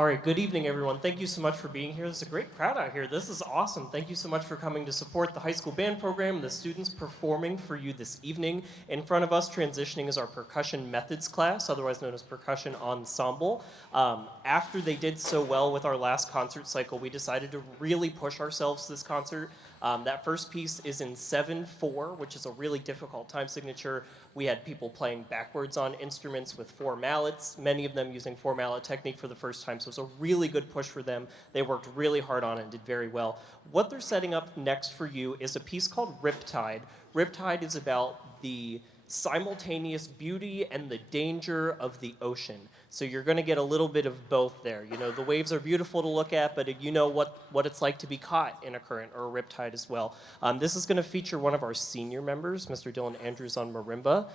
All right, good evening, everyone. Thank you so much for being here. There's a great crowd out here. This is awesome. Thank you so much for coming to support the high school band program and the students performing for you this evening. In front of us, transitioning, is our percussion methods class, otherwise known as Percussion Ensemble. After they did so well with our last concert cycle, we decided to really push ourselves this concert. That first piece is in 7/4, which is a really difficult time signature. We had people playing backwards on instruments with 4 mallets, many of them using 4 mallet technique for the first time, so it was a really good push for them. They worked really hard on it and did very well. What they're setting up next for you is a piece called Riptide. Riptide is about the simultaneous beauty and the danger of the ocean. So you're going to get a little bit of both there. You know, the waves are beautiful to look at, but you know what it's like to be caught in a current or a riptide as well. This is going to feature one of our senior members, Mr. Dylan Andrews on marimba.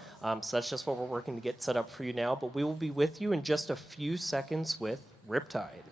So that's just what we're working to get set up for you now. But we will be with you in just a few seconds with Riptide.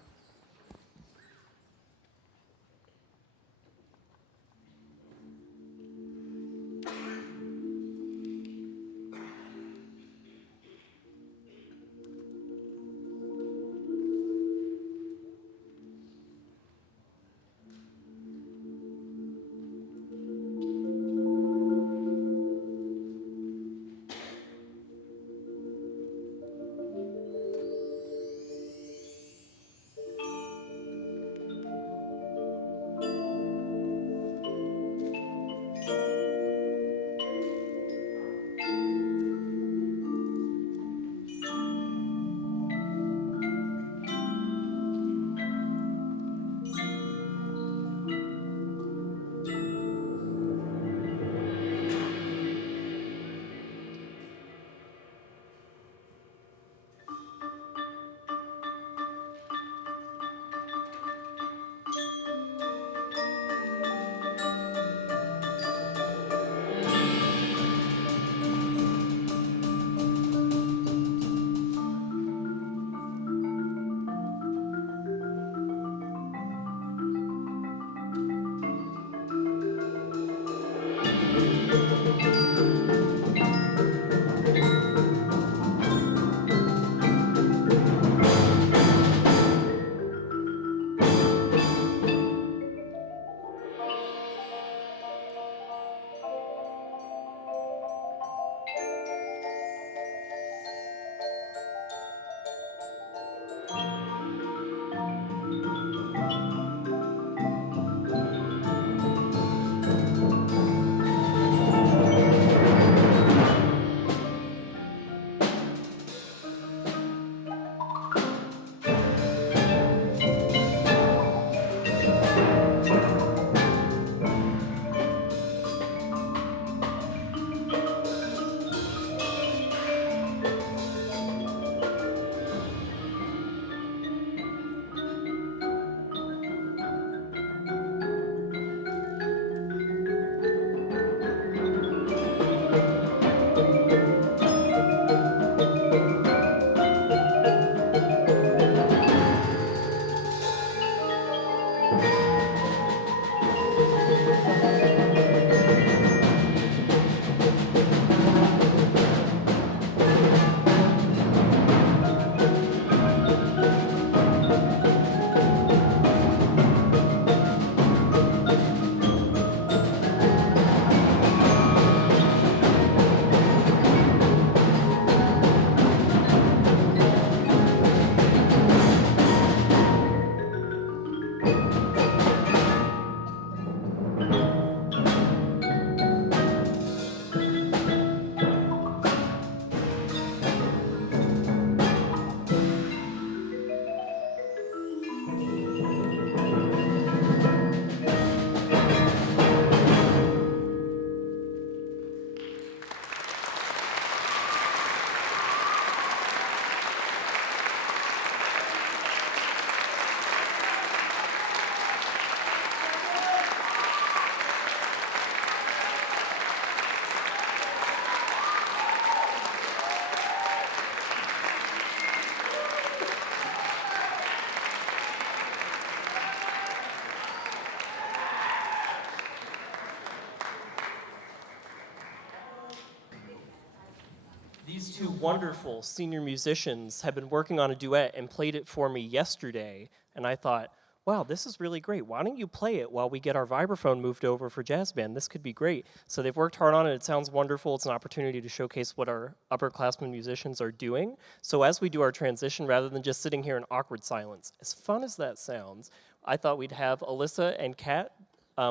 two wonderful senior musicians have been working on a duet and played it for me yesterday, and I thought, wow, this is really great. Why don't you play it while we get our vibraphone moved over for jazz band? This could be great. So they've worked hard on it. It sounds wonderful. It's an opportunity to showcase what our upperclassmen musicians are doing. So as we do our transition, rather than just sitting here in awkward silence, as fun as that sounds, I thought we'd have Alyssa and Kat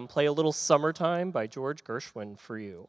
play a little Summertime by George Gershwin for you.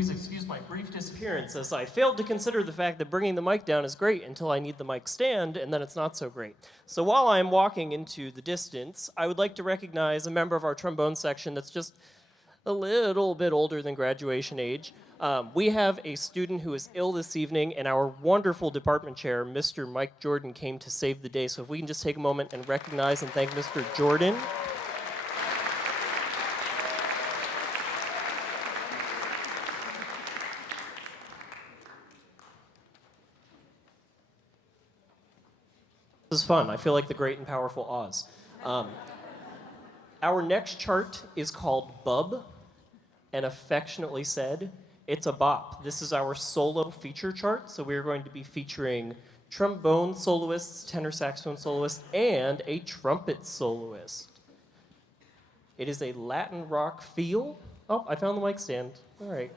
Please excuse my brief disappearance as I failed to consider the fact that bringing the mic down is great until I need the mic stand, and then it's not so great. So while I'm walking into the distance, I would like to recognize a member of our trombone section that's just a little bit older than graduation age. We have a student who is ill this evening, and our wonderful department chair, Mr. Mike Jordan, came to save the day. So if we can just take a moment and recognize and thank Mr. Jordan. This is fun. I feel like the great and powerful Oz. Our next chart is called Bub, and affectionately said, it's a bop. This is our solo feature chart, so we're going to be featuring trombone soloists, tenor saxophone soloists, and a trumpet soloist. It is a Latin rock feel. Oh, I found the mic stand. All right.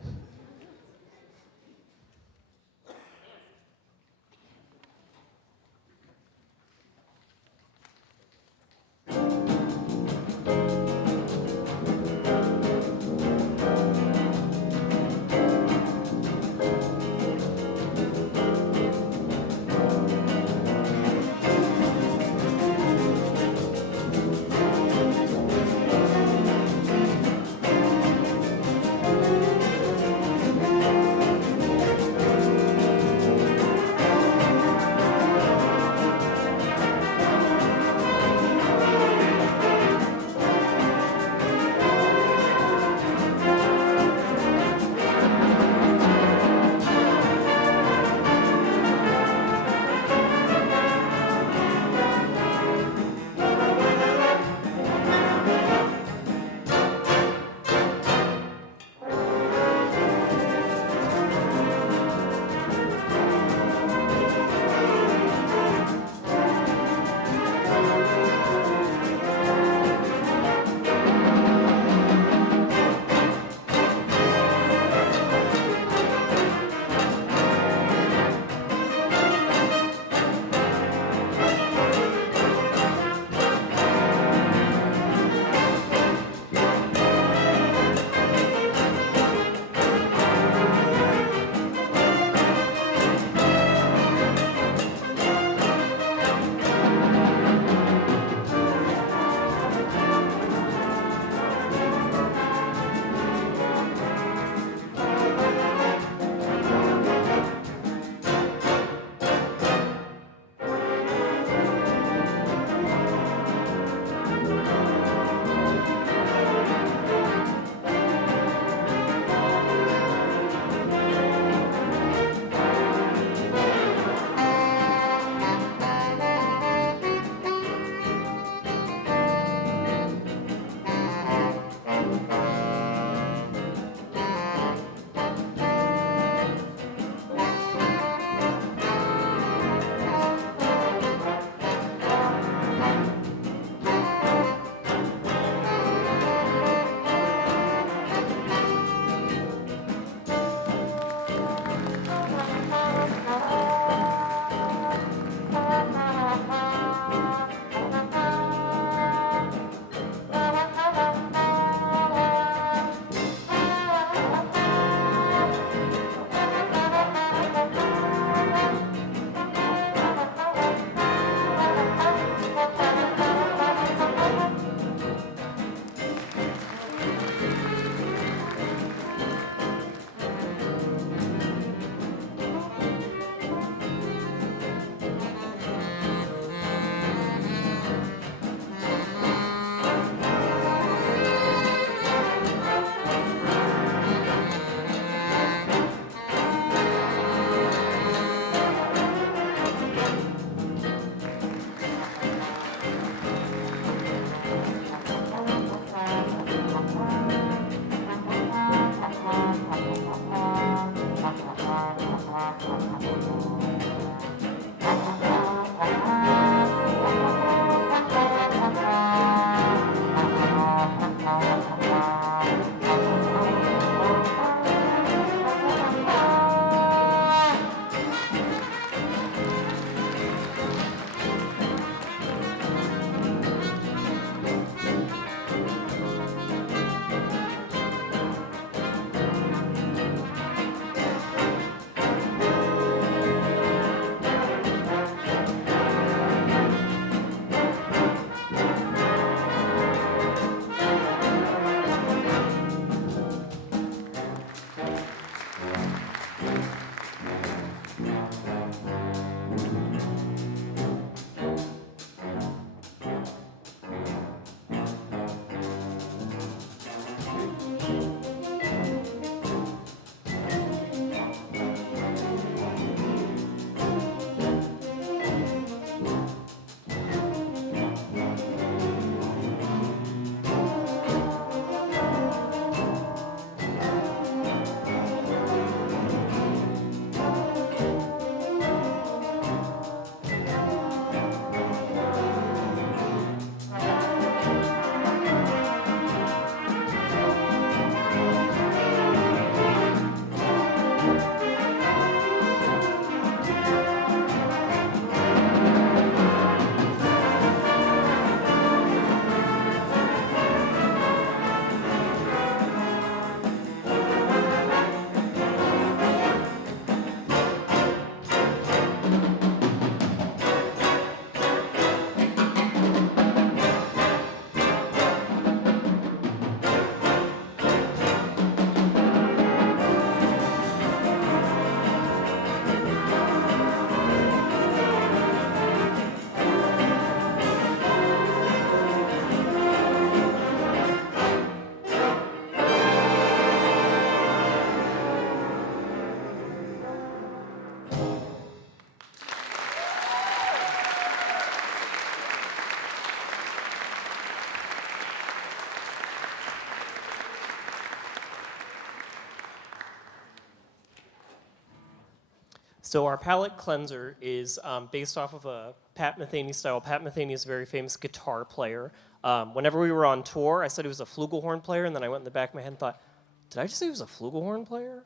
So our palate cleanser is based off of a Pat Metheny style. Pat Metheny is a very famous guitar player. Whenever we were on tour, I said he was a flugelhorn player, and then I went in the back of my head and thought, did I just say he was a flugelhorn player?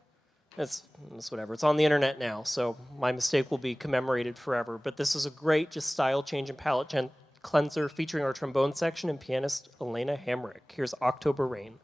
It's whatever. It's on the internet now, so my mistake will be commemorated forever. But this is a great just style change and palate cleanser featuring our trombone section and pianist Elena Hamrick. Here's October Rain.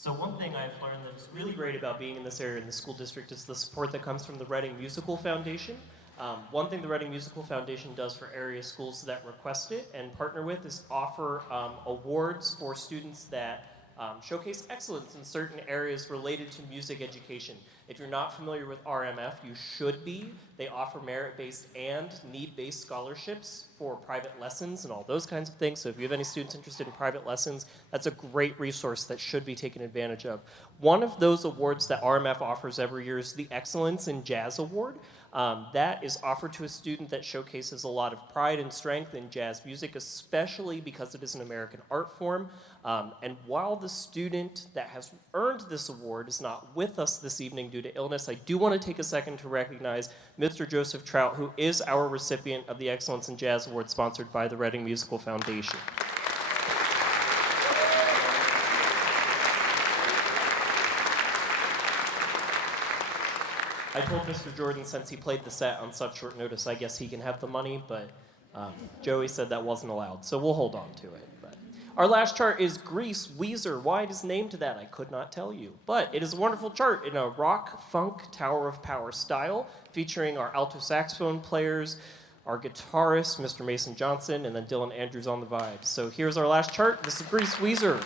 So one thing I've learned that's really great about being in this area in the school district is the support that comes from the Reading Musical Foundation. One thing the Reading Musical Foundation does for area schools that request it and partner with is offer awards for students that showcase excellence in certain areas related to music education. If you're not familiar with RMF, you should be. They offer merit-based and need-based scholarships for private lessons and all those kinds of things. So if you have any students interested in private lessons, that's a great resource that should be taken advantage of. One of those awards that RMF offers every year is the Excellence in Jazz Award. That is offered to a student that showcases a lot of pride and strength in jazz music, especially because it is an American art form. And while the student that has earned this award is not with us this evening due to illness, I do want to take a second to recognize Mr. Joseph Trout, who is our recipient of the Excellence in Jazz Award sponsored by the Reading Musical Foundation. I told Mr. Jordan since he played the set on such short notice, I guess he can have the money, but Joey said that wasn't allowed, so we'll hold on to it. But our last chart is Grease Weezer. Why it is named that, I could not tell you. But it is a wonderful chart in a rock, funk, Tower of Power style, featuring our alto saxophone players, our guitarist, Mr. Mason Johnson, and then Dylan Andrews on the vibes. So here's our last chart. This is Grease Weezer.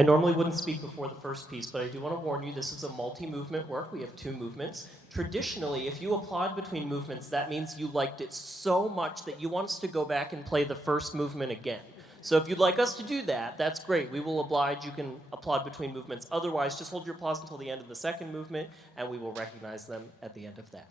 I normally wouldn't speak before the first piece, but I do want to warn you, this is a multi-movement work. We have 2 movements. Traditionally, if you applaud between movements, that means you liked it so much that you want us to go back and play the first movement again. So if you'd like us to do that, that's great. We will oblige. You can applaud between movements. Otherwise, just hold your applause until the end of the second movement, and we will recognize them at the end of that.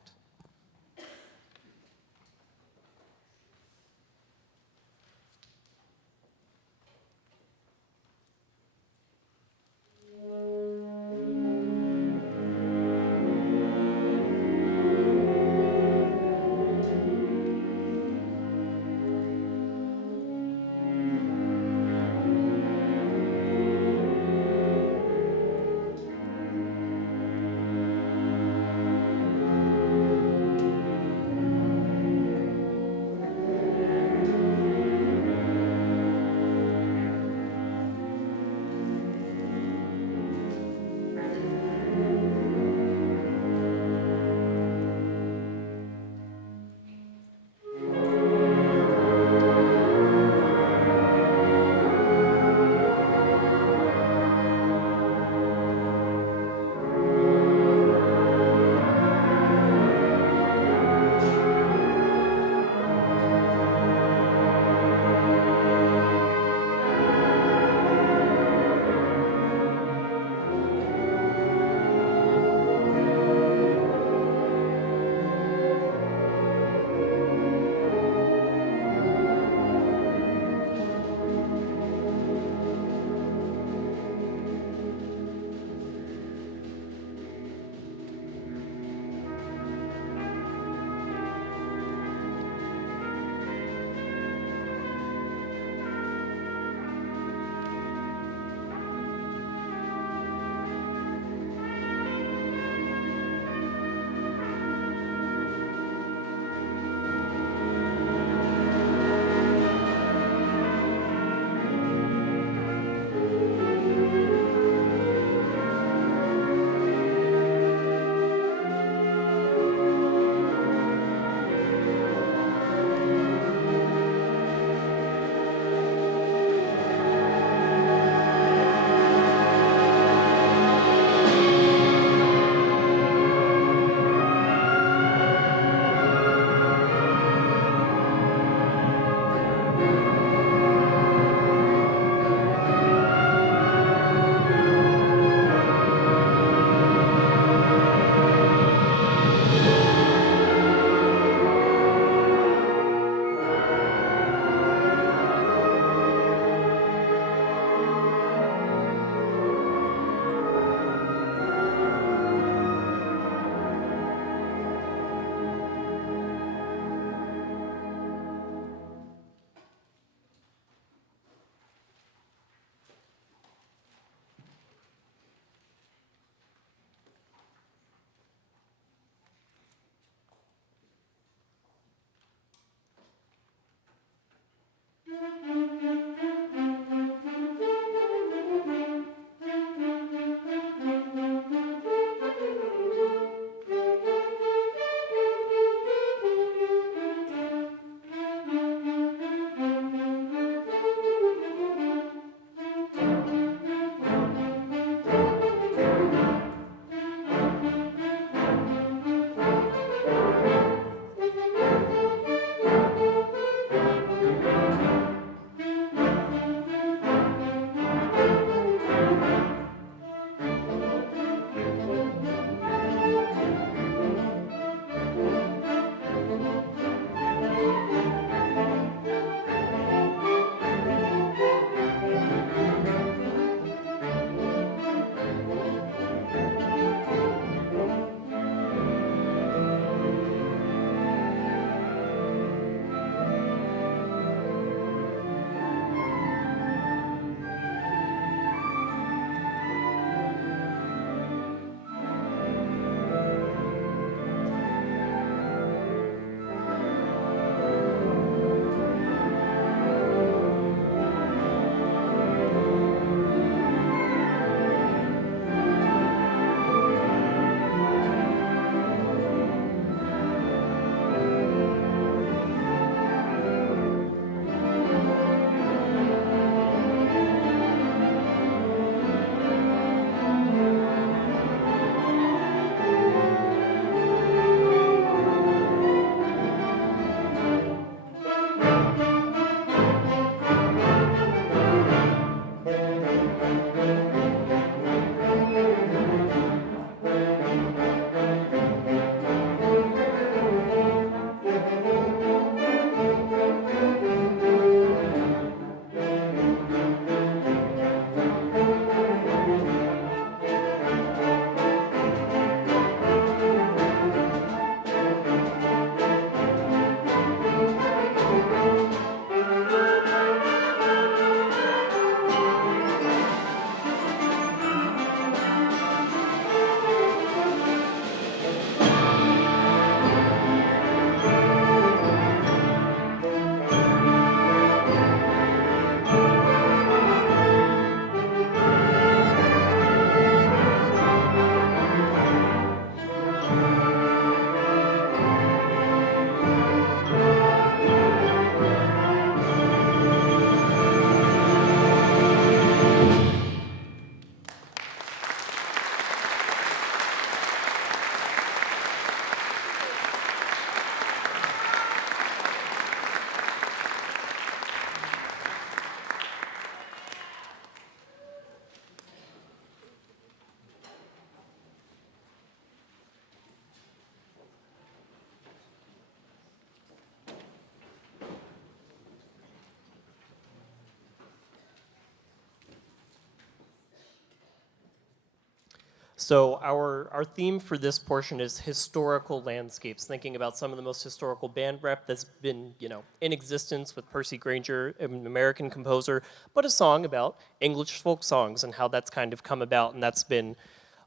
So our theme for this portion is historical landscapes, thinking about some of the most historical band rep that's been, in existence with Percy Grainger, an American composer, but a song about English folk songs and how that's kind of come about, and that's been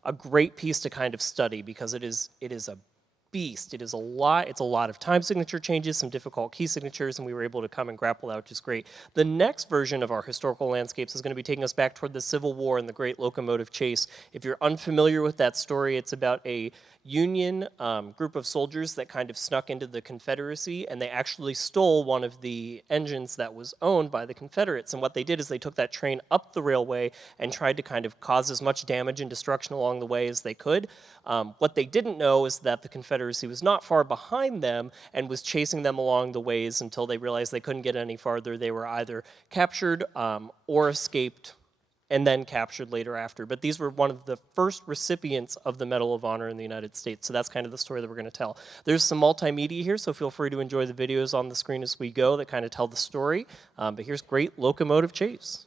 a great piece to kind of study because it is a beast. It's a lot of time signature changes, some difficult key signatures, and we were able to come and grapple that, which is great. The next version of our historical landscapes is going to be taking us back toward the Civil War and the Great Locomotive Chase. If you're unfamiliar with that story, it's about a Union group of soldiers that kind of snuck into the Confederacy, and they actually stole one of the engines that was owned by the Confederates. And what they did is they took that train up the railway and tried to kind of cause as much damage and destruction along the way as they could. What they didn't know is that the Confederacy was not far behind them and was chasing them along the ways until they realized they couldn't get any farther. They were either captured or escaped and then captured later after. But these were one of the first recipients of the Medal of Honor in the United States. So that's kind of the story that we're going to tell. There's some multimedia here, so feel free to enjoy the videos on the screen as we go that kind of tell the story. But here's Great Locomotive Chase.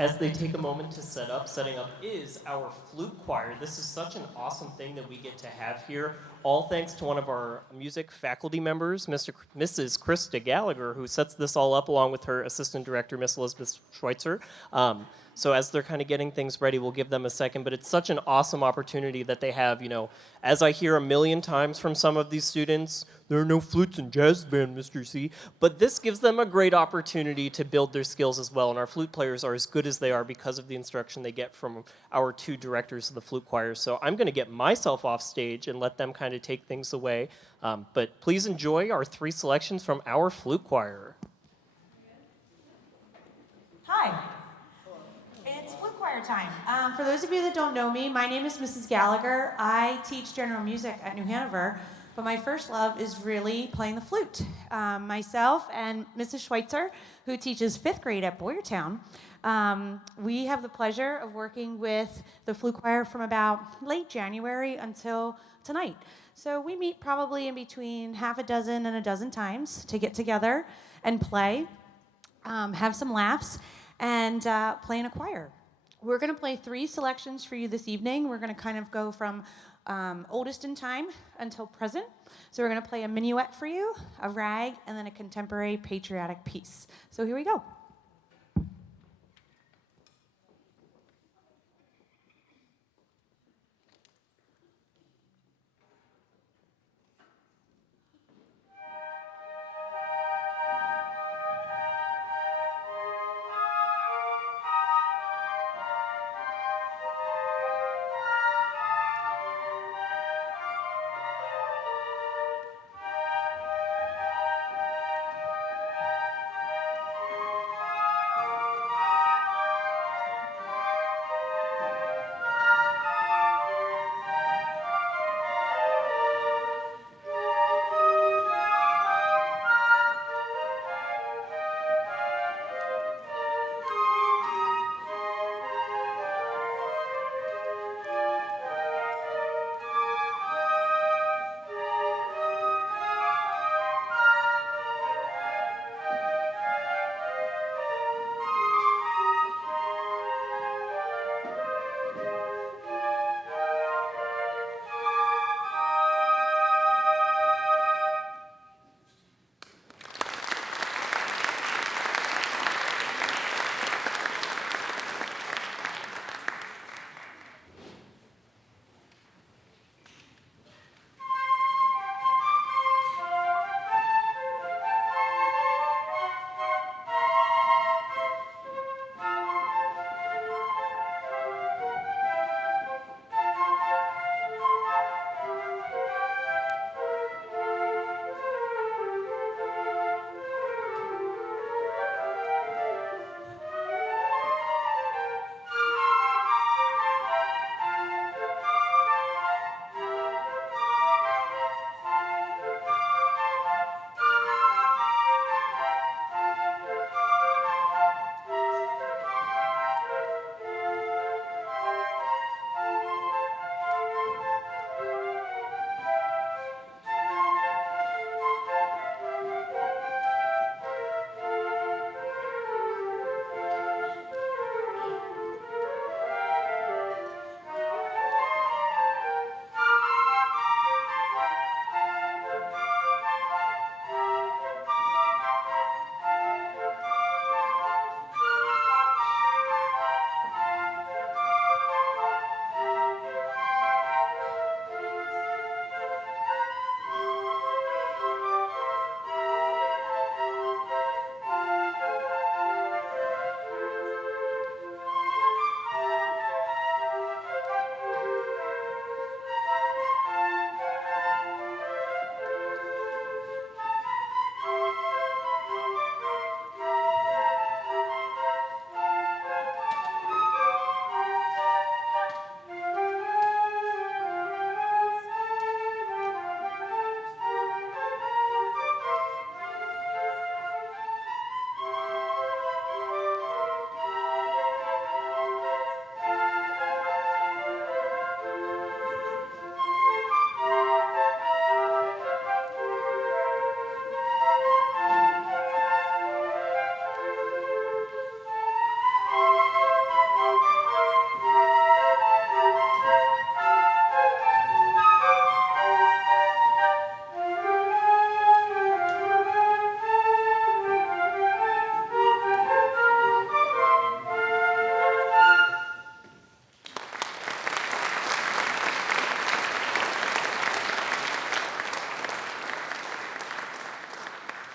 As they take a moment to setting up is our flute choir. This is such an awesome thing that we get to have here, all thanks to one of our music faculty members, Mrs. Krista Gallagher, who sets this all up along with her assistant director, Miss Elizabeth Schweitzer. So as they're kind of getting things ready, we'll give them a second, but it's such an awesome opportunity that they have, as I hear a million times from some of these students, there are no flutes in jazz band, Mr. C. But this gives them a great opportunity to build their skills as well, and our flute players are as good as they are because of the instruction they get from our two directors of the flute choir. So I'm going to get myself off stage and let them kind of take things away. But please enjoy our 3 selections from our flute choir. Hi. It's flute choir time. For those of you that don't know me, my name is Mrs. Gallagher. I teach general music at New Hanover, but my first love is really playing the flute. Myself and Mrs. Schweitzer, who teaches 5th grade at Boyertown, we have the pleasure of working with the flute choir from about late January until tonight. So we meet probably in between half a dozen and a dozen times to get together and play, have some laughs, and play in a choir. We're going to play 3 selections for you this evening. We're going to kind of go from oldest in time until present. So we're going to play a minuet for you, a rag, and then a contemporary patriotic piece. So here we go.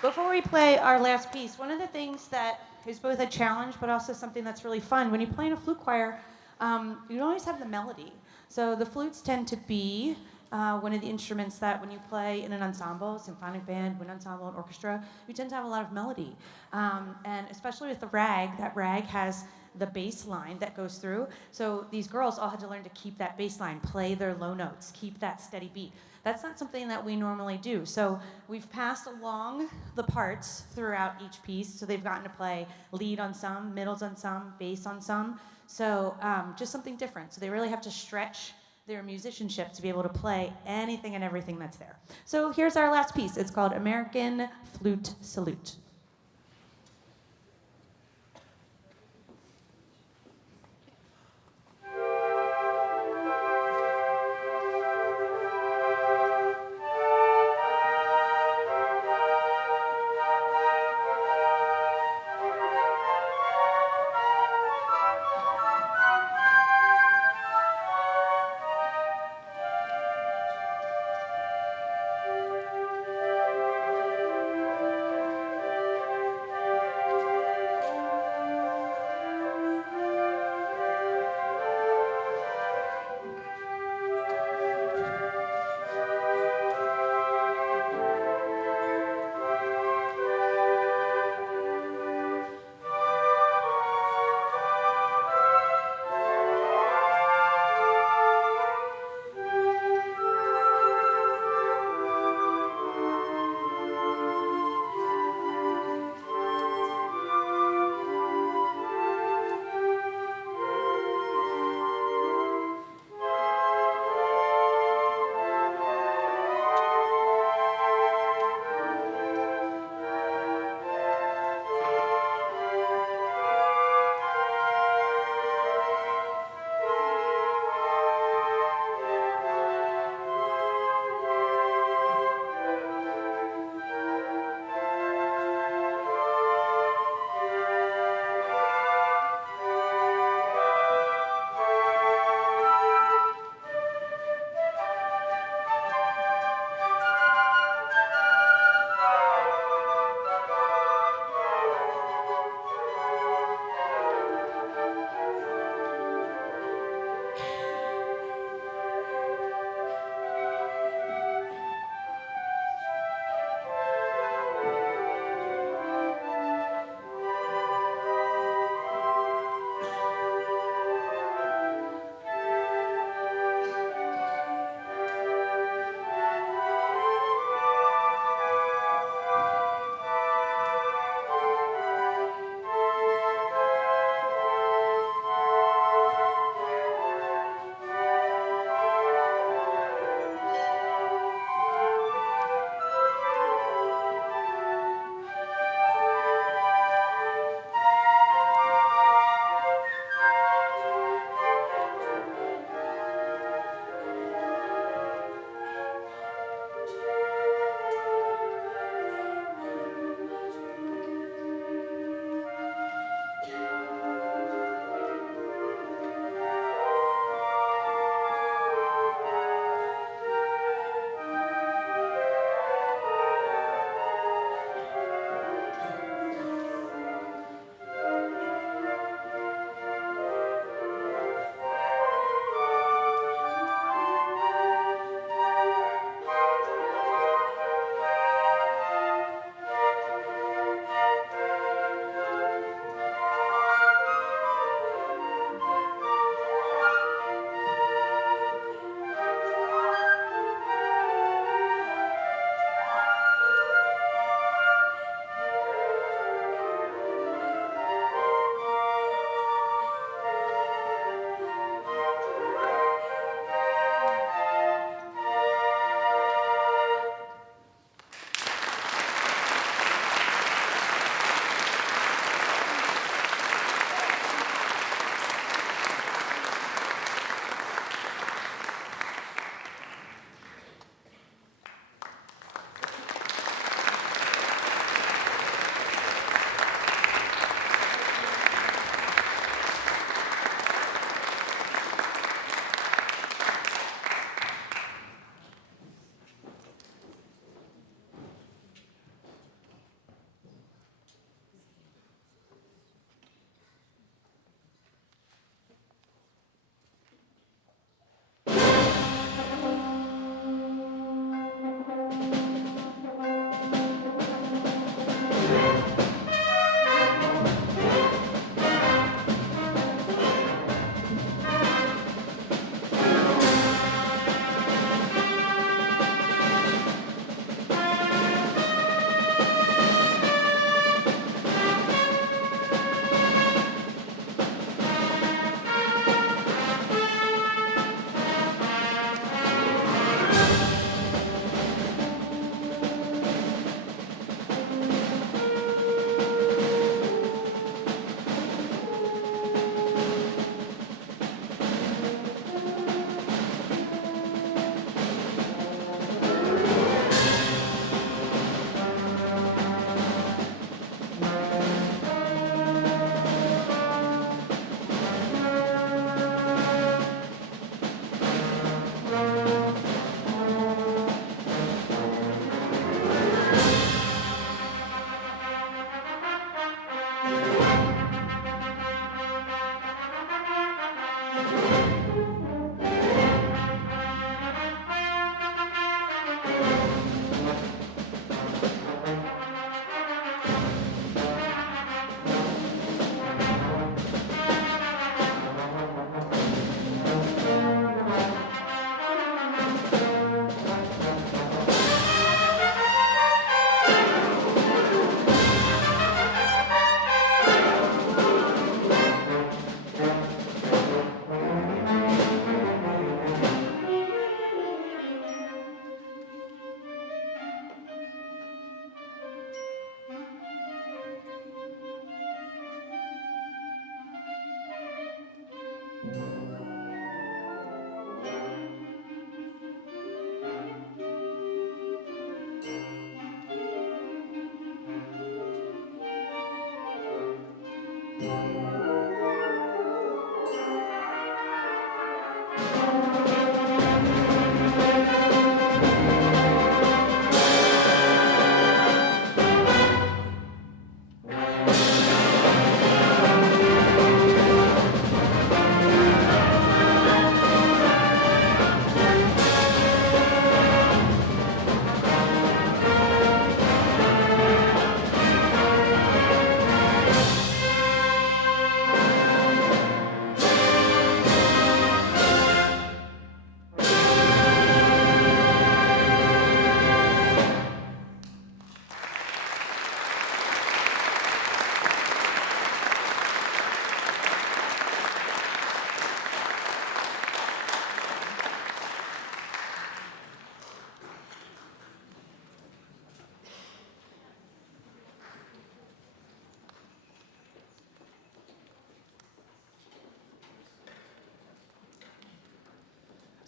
Before we play our last piece, one of the things that is both a challenge but also something that's really fun, when you play in a flute choir, you don't always have the melody. So the flutes tend to be one of the instruments that when you play in an ensemble, symphonic band, wind ensemble, and orchestra, you tend to have a lot of melody. And especially with the rag, that rag has the bass line that goes through. So these girls all had to learn to keep that bass line, play their low notes, keep that steady beat. That's not something that we normally do. So we've passed along the parts throughout each piece. So they've gotten to play lead on some, middles on some, bass on some. So just something different. So they really have to stretch their musicianship to be able to play anything and everything that's there. So here's our last piece. It's called American Flute Salute.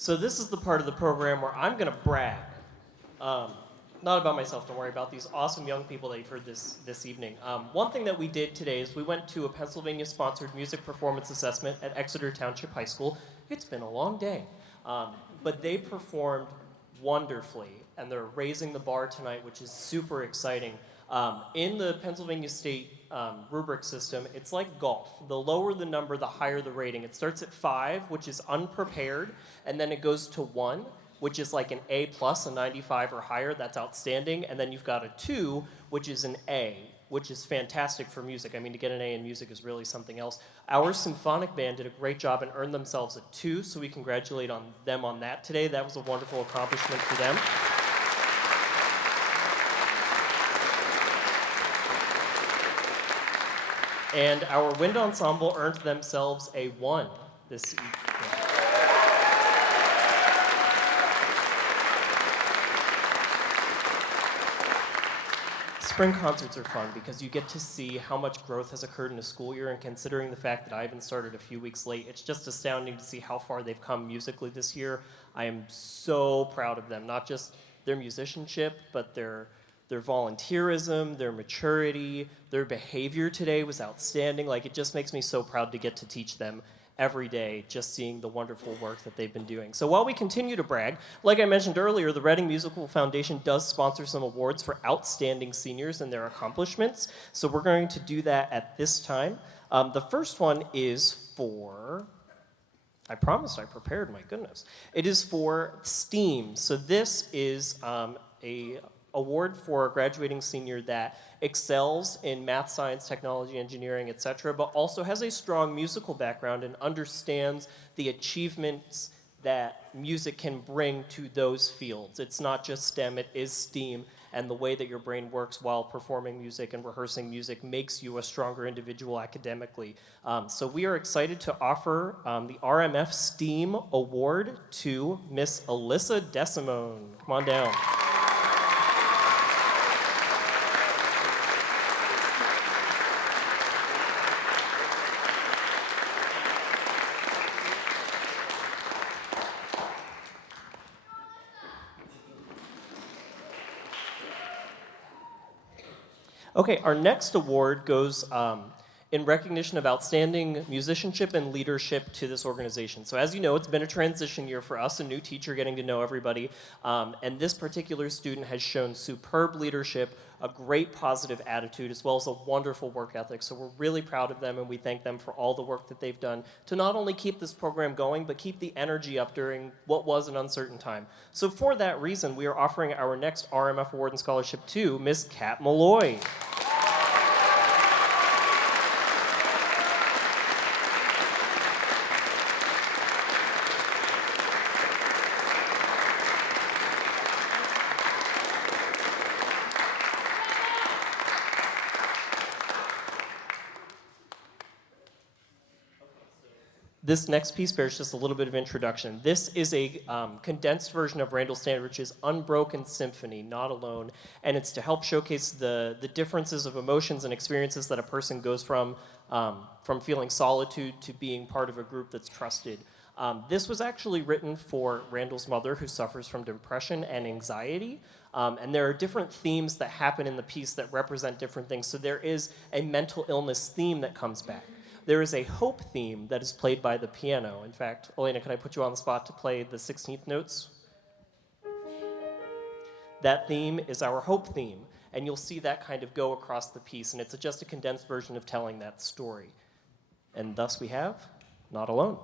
So this is the part of the program where I'm going to brag. Not about myself, don't worry, about these awesome young people that you've heard this evening. One thing that we did today is we went to a Pennsylvania-sponsored music performance assessment at Exeter Township High School. It's been a long day, but they performed wonderfully, and they're raising the bar tonight, which is super exciting. In the Pennsylvania State rubric system, it's like golf. The lower the number, the higher the rating. It starts at 5, which is unprepared, and then it goes to 1, which is like an A plus, a 95 or higher. That's outstanding. And then you've got a 2, which is an A, which is fantastic for music. I mean, to get an A in music is really something else. Our symphonic band did a great job and earned themselves a 2, so we congratulate them on that today. That was a wonderful accomplishment for them. And our wind ensemble earned themselves a 1 this evening. Spring concerts are fun because you get to see how much growth has occurred in a school year, and considering the fact that I even started a few weeks late, it's just astounding to see how far they've come musically this year. I am so proud of them, not just their musicianship, but their volunteerism, their maturity, their behavior today was outstanding. Like, it just makes me so proud to get to teach them every day, just seeing the wonderful work that they've been doing. So while we continue to brag, like I mentioned earlier, the Reading Musical Foundation does sponsor some awards for outstanding seniors and their accomplishments. So we're going to do that at this time. The first one is for, I promised I prepared, my goodness. It is for STEAM. So this is a award for a graduating senior that excels in math, science, technology, engineering, etc., but also has a strong musical background and understands the achievements that music can bring to those fields. It's not just STEM, it is STEAM, and the way that your brain works while performing music and rehearsing music makes you a stronger individual academically. So we are excited to offer the RMF STEAM Award to Miss Alyssa Desimone. Come on down. Okay, our next award goes in recognition of outstanding musicianship and leadership to this organization. So as you know, it's been a transition year for us, a new teacher getting to know everybody, and this particular student has shown superb leadership, a great positive attitude, as well as a wonderful work ethic. So we're really proud of them, and we thank them for all the work that they've done to not only keep this program going, but keep the energy up during what was an uncertain time. So for that reason, we are offering our next RMF Award and Scholarship to Miss Kat Malloy. This next piece bears just a little bit of introduction. This is a condensed version of Randall Standridge's Unbroken Symphony, Not Alone, and it's to help showcase the differences of emotions and experiences that a person goes from feeling solitude to being part of a group that's trusted. This was actually written for Randall's mother, who suffers from depression and anxiety, and there are different themes that happen in the piece that represent different things, so there is a mental illness theme that comes back. There is a hope theme that is played by the piano. In fact, Elena, can I put you on the spot to play the 16th notes? That theme is our hope theme, and you'll see that kind of go across the piece, and it's just a condensed version of telling that story. And thus we have Not Alone.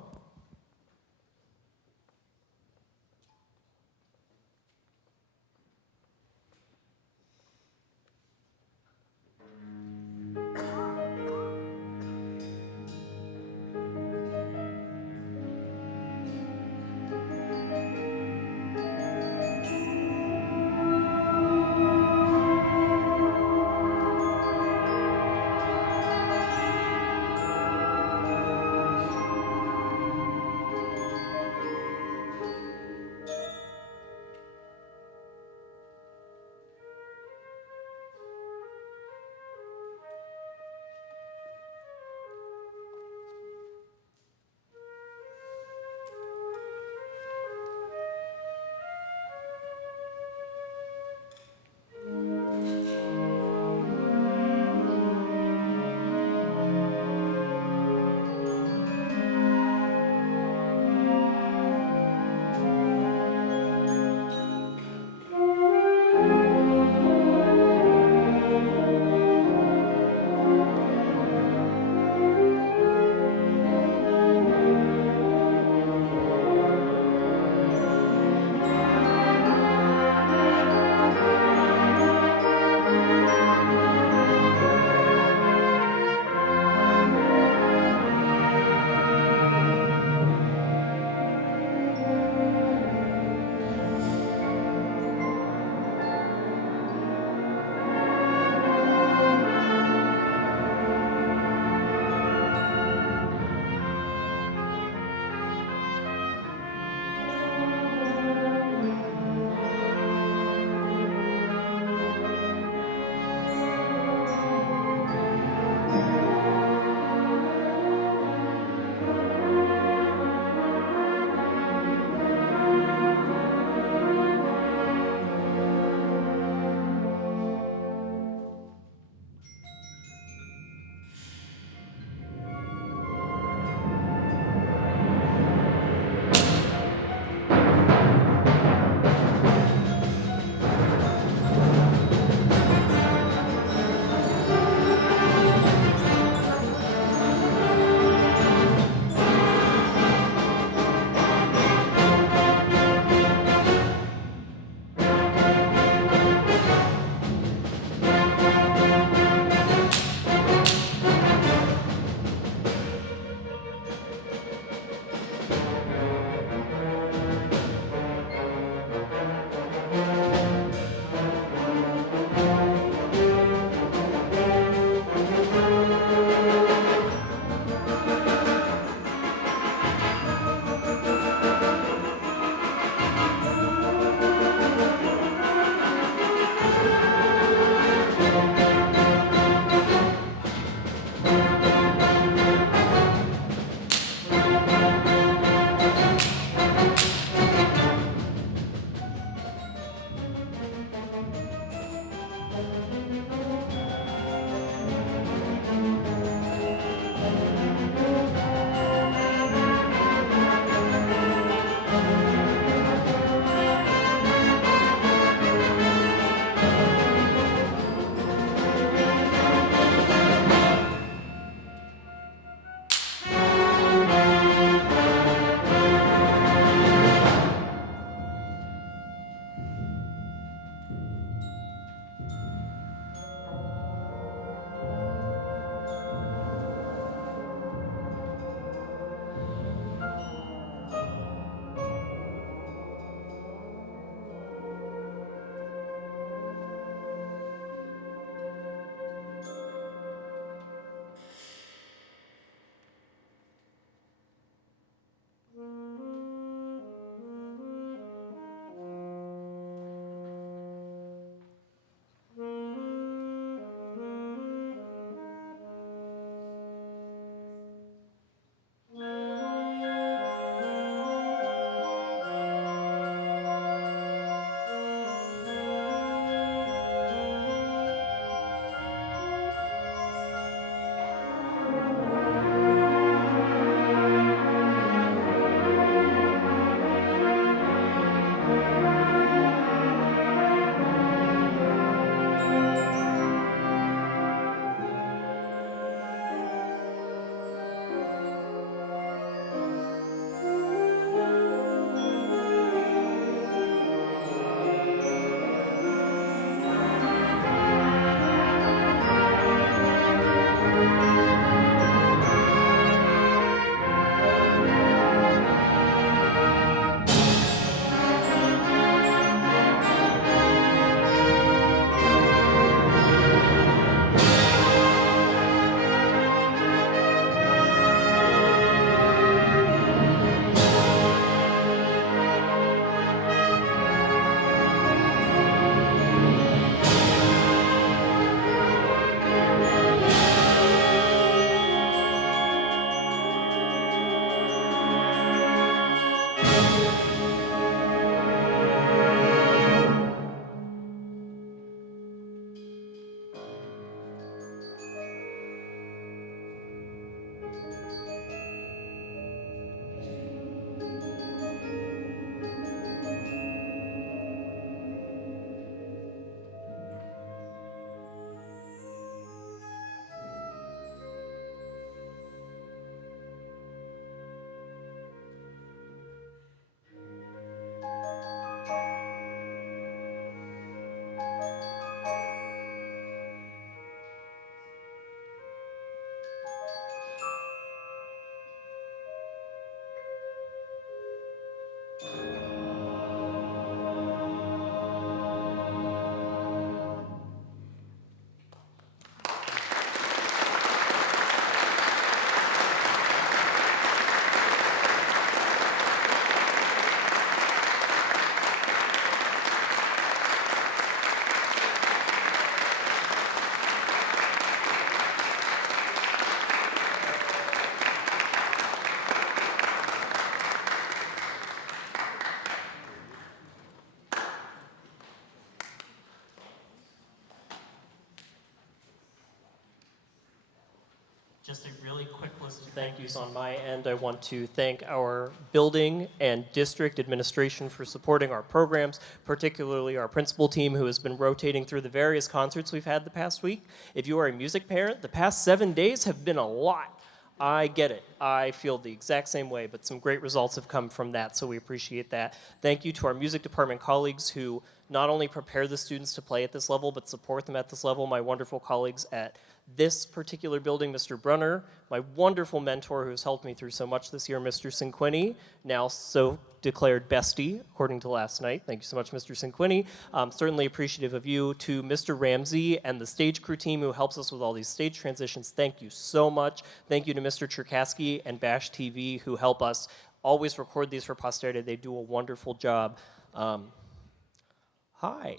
Just a really quick list of thank yous on my end. I want to thank our building and district administration for supporting our programs, particularly our principal team who has been rotating through the various concerts we've had the past week. If you are a music parent, the past 7 days have been a lot. I get it. I feel the exact same way, but some great results have come from that, so we appreciate that. Thank you to our music department colleagues who not only prepare the students to play at this level, but support them at this level. My wonderful colleagues at this particular building, Mr. Brunner, my wonderful mentor who's helped me through so much this year, Mr. Cinquini, now so declared bestie, according to last night. Thank you so much, Mr. Cinquini. Certainly appreciative of you. To Mr. Ramsey and the stage crew team who helps us with all these stage transitions, thank you so much. Thank you to Mr. Cherkasky and Bash TV who help us always record these for posterity. They do a wonderful job. Hi.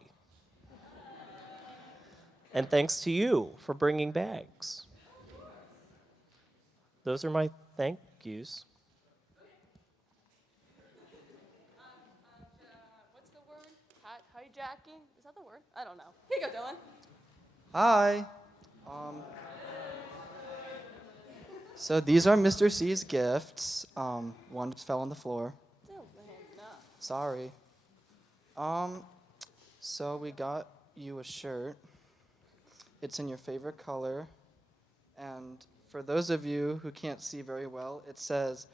And thanks to you for bringing bags. Those are my thank yous. What's the word? Hijacking? Is that the word? I don't know. Here you go, Dylan. Hi. So these are Mr. C's gifts. One just fell on the floor. Sorry. So we got you a shirt. It's in your favorite color. And for those of you who can't see very well, it says,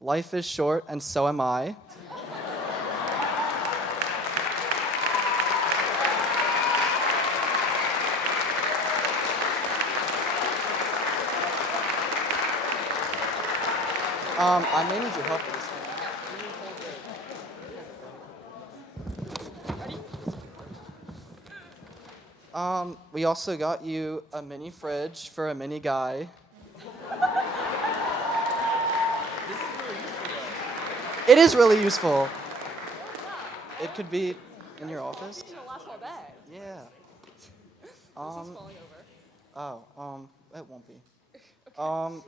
"Life is short and so am I." I may need your help with this one. We also got you a mini fridge for a mini guy. It is really useful. It could be in your office. It'll last all day. Yeah. This is falling over. It won't be.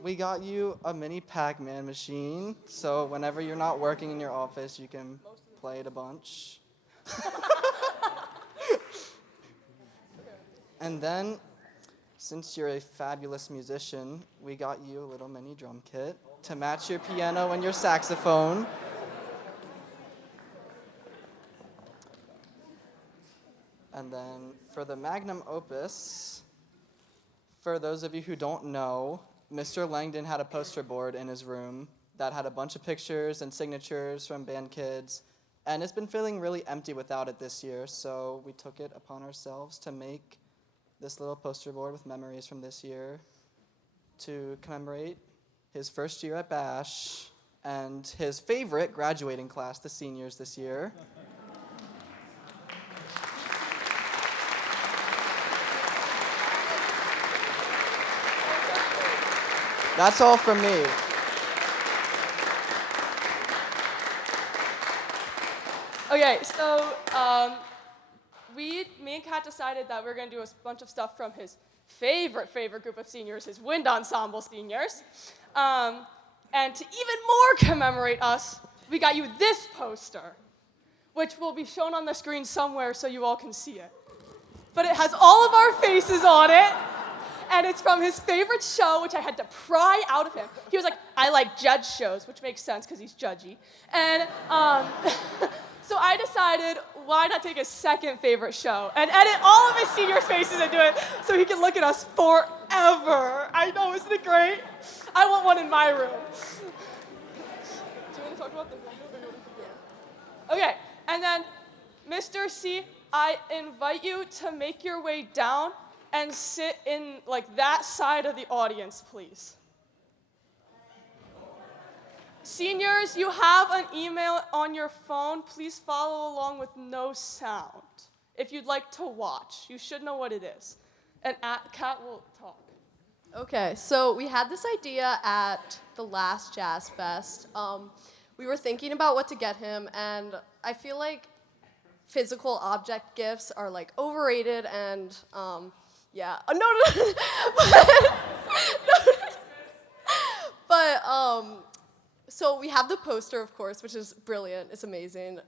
We got you a mini Pac-Man machine, so whenever you're not working in your office, you can play it a bunch. And then, since you're a fabulous musician, we got you a little mini drum kit to match your piano and your saxophone. And then for the magnum opus, for those of you who don't know, Mr. Langdon had a poster board in his room that had a bunch of pictures and signatures from band kids, and it's been feeling really empty without it this year, so we took it upon ourselves to make this little poster board with memories from this year to commemorate his first year at Bash and his favorite graduating class, the seniors this year. That's all from me. Okay, so me and Kat decided that we are going to do a bunch of stuff from his favorite group of seniors, his wind ensemble seniors. And to even more commemorate us, we got you this poster, which will be shown on the screen somewhere so you all can see it. But it has all of our faces on it, and it's from his favorite show, which I had to pry out of him. He was like, "I like judge shows," which makes sense because he's judgy. And so I decided, why not take his second favorite show and edit all of his seniors' faces and do it so he can look at us forever. I know, isn't it great? I want one in my room. Do you want to talk about the Okay, and then Mr. C, I invite you to make your way down and sit in like that side of the audience, please. Seniors, you have an email on your phone. Please follow along with no sound. If you'd like to watch, you should know what it is. And Kat will talk. Okay, so we had this idea at the last Jazz Fest. We were thinking about what to get him, and I feel like physical object gifts are like overrated and yeah. No. But so we have the poster, of course, which is brilliant. It's amazing.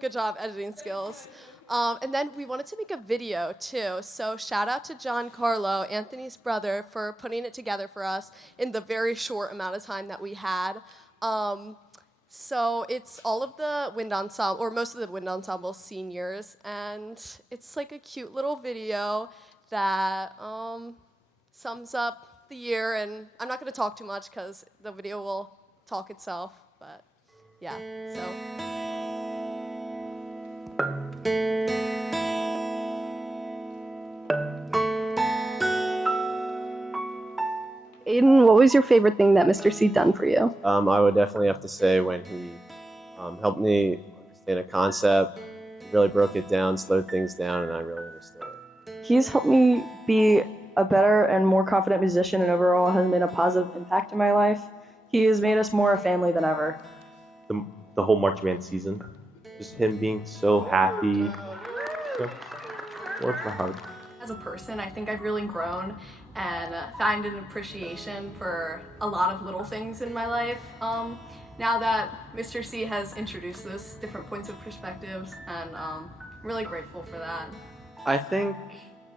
Good job editing skills. And then we wanted to make a video too. So shout out to John Carlo, Anthony's brother, for putting it together for us in the very short amount of time that we had. So it's all of the wind ensemble, or most of the wind ensemble seniors, and it's like a cute little video that sums up the year. And I'm not going to talk too much because the video will talk itself, but yeah, so. Aiden, what was your favorite thing that Mr. C done for you? I would definitely have to say when he helped me understand a concept, really broke it down, slowed things down, and I really understood it. He's helped me be a better and more confident musician, and overall has made a positive impact in my life. He has made us more a family than ever. The whole marching band season, just him being so happy, so warms my heart. As a person, I think I've really grown and found an appreciation for a lot of little things in my life. Now that Mr. C has introduced this, different points of perspectives, and I'm really grateful for that. I think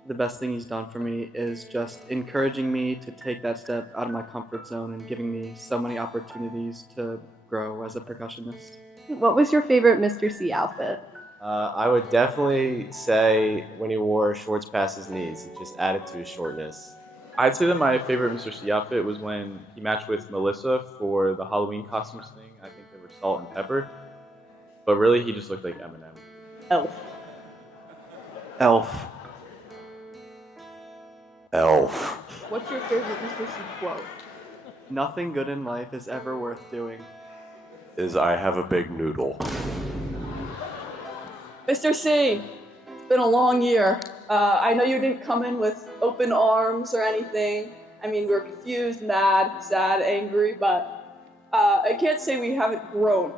the best thing he's done for me is just encouraging me to take that step out of my comfort zone and giving me so many opportunities to grow as a percussionist. What was your favorite Mr. C outfit? I would definitely say when he wore shorts past his knees, it just added to his shortness. I'd say that my favorite Mr. C outfit was when he matched with Melissa for the Halloween costumes thing. I think they were salt and pepper, but really he just looked like Eminem. Elf. Elf. Elf. What's your favorite Mr. C quote? Nothing good in life is ever worth doing. Is I have a big noodle. Mr. C, it's been a long year. I know you didn't come in with open arms or anything. I mean, we were confused, mad, sad, angry, but I can't say we haven't grown.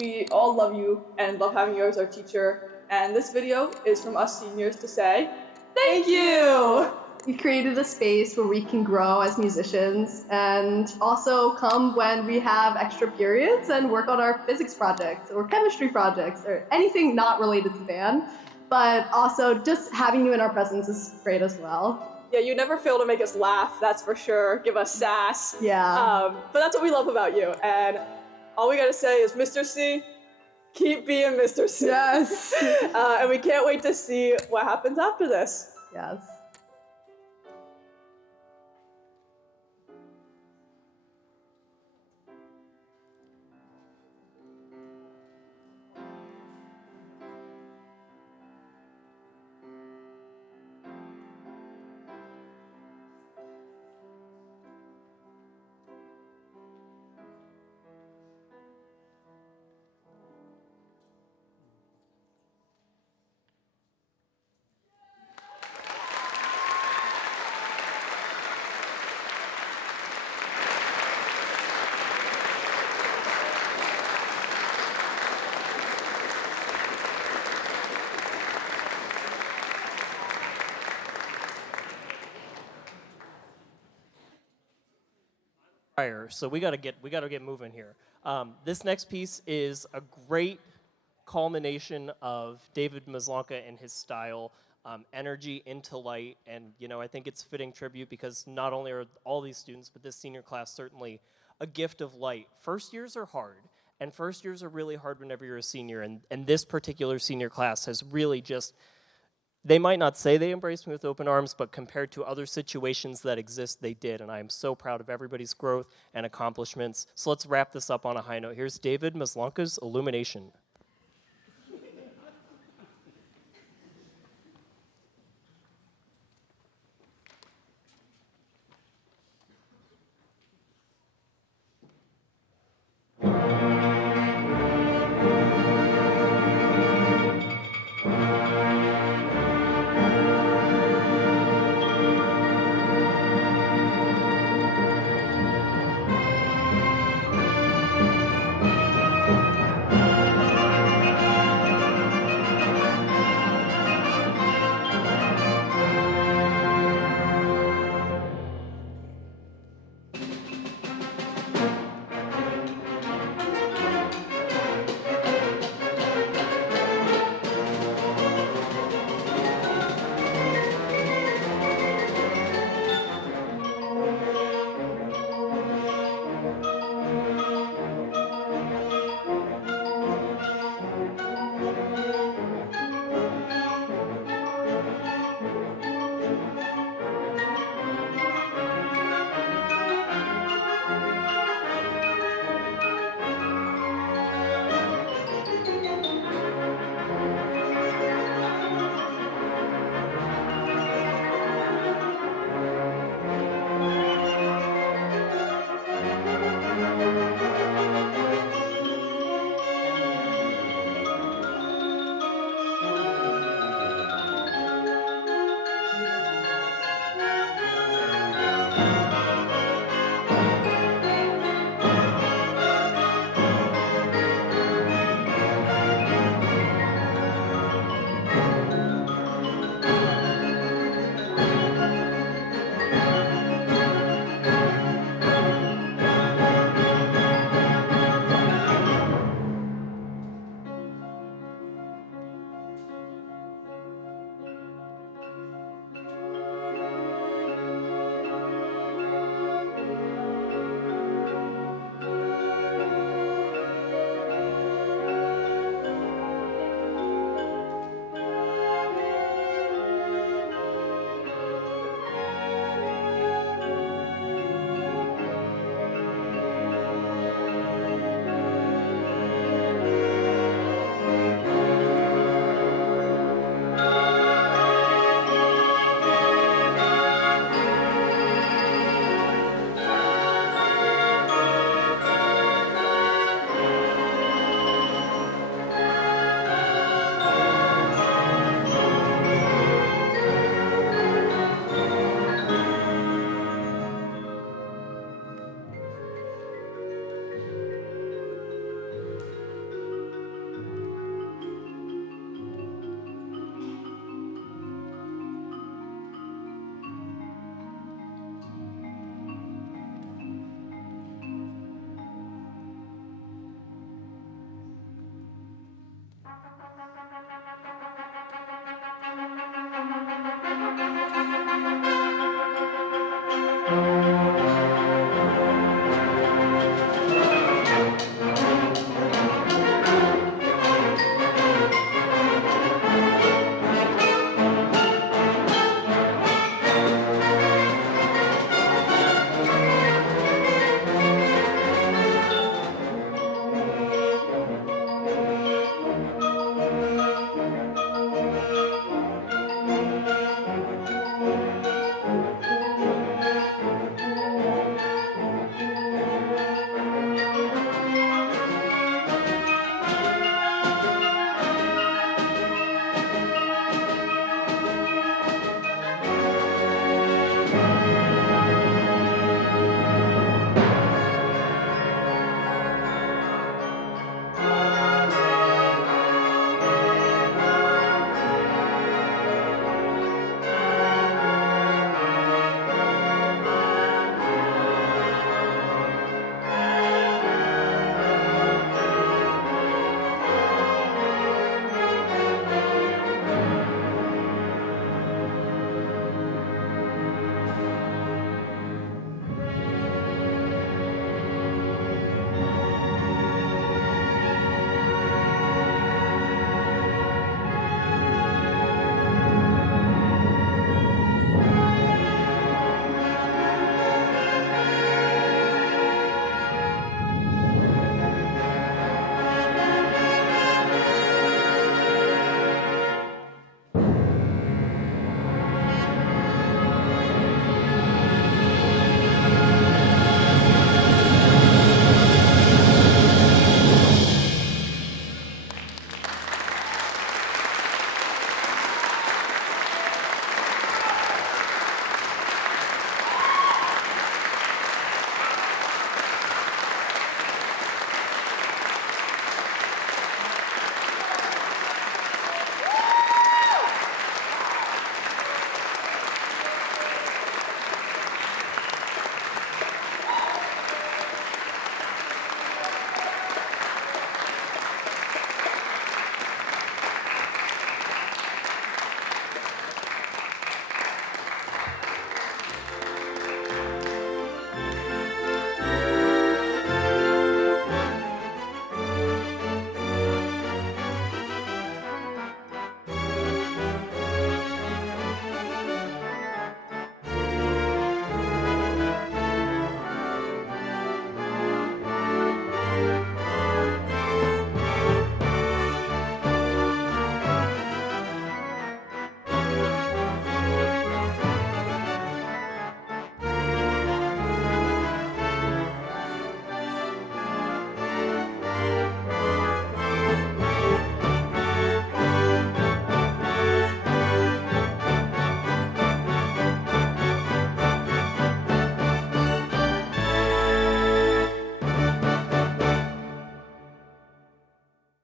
We all love you and love having you as our teacher. And this video is from us seniors to say, thank you! We created a space where we can grow as musicians and also come when we have extra periods and work on our physics projects or chemistry projects or anything not related to band. But also just having you in our presence is great as well. Yeah, you never fail to make us laugh, that's for sure. Give us sass. Yeah. But that's what we love about you. And all we gotta say is, Mr. C, keep being Mr. C. Yes. And we can't wait to see what happens after this. Yes. So we gotta get moving here. This next piece is a great culmination of David Maslanka and his style, energy into light, and I think it's fitting tribute because not only are all these students, but this senior class certainly a gift of light. First years are hard, and first years are really hard whenever you're a senior, and this particular senior class has really just. They might not say they embraced me with open arms, but compared to other situations that exist, they did. And I am so proud of everybody's growth and accomplishments. So let's wrap this up on a high note. Here's David Maslanka's Illumination.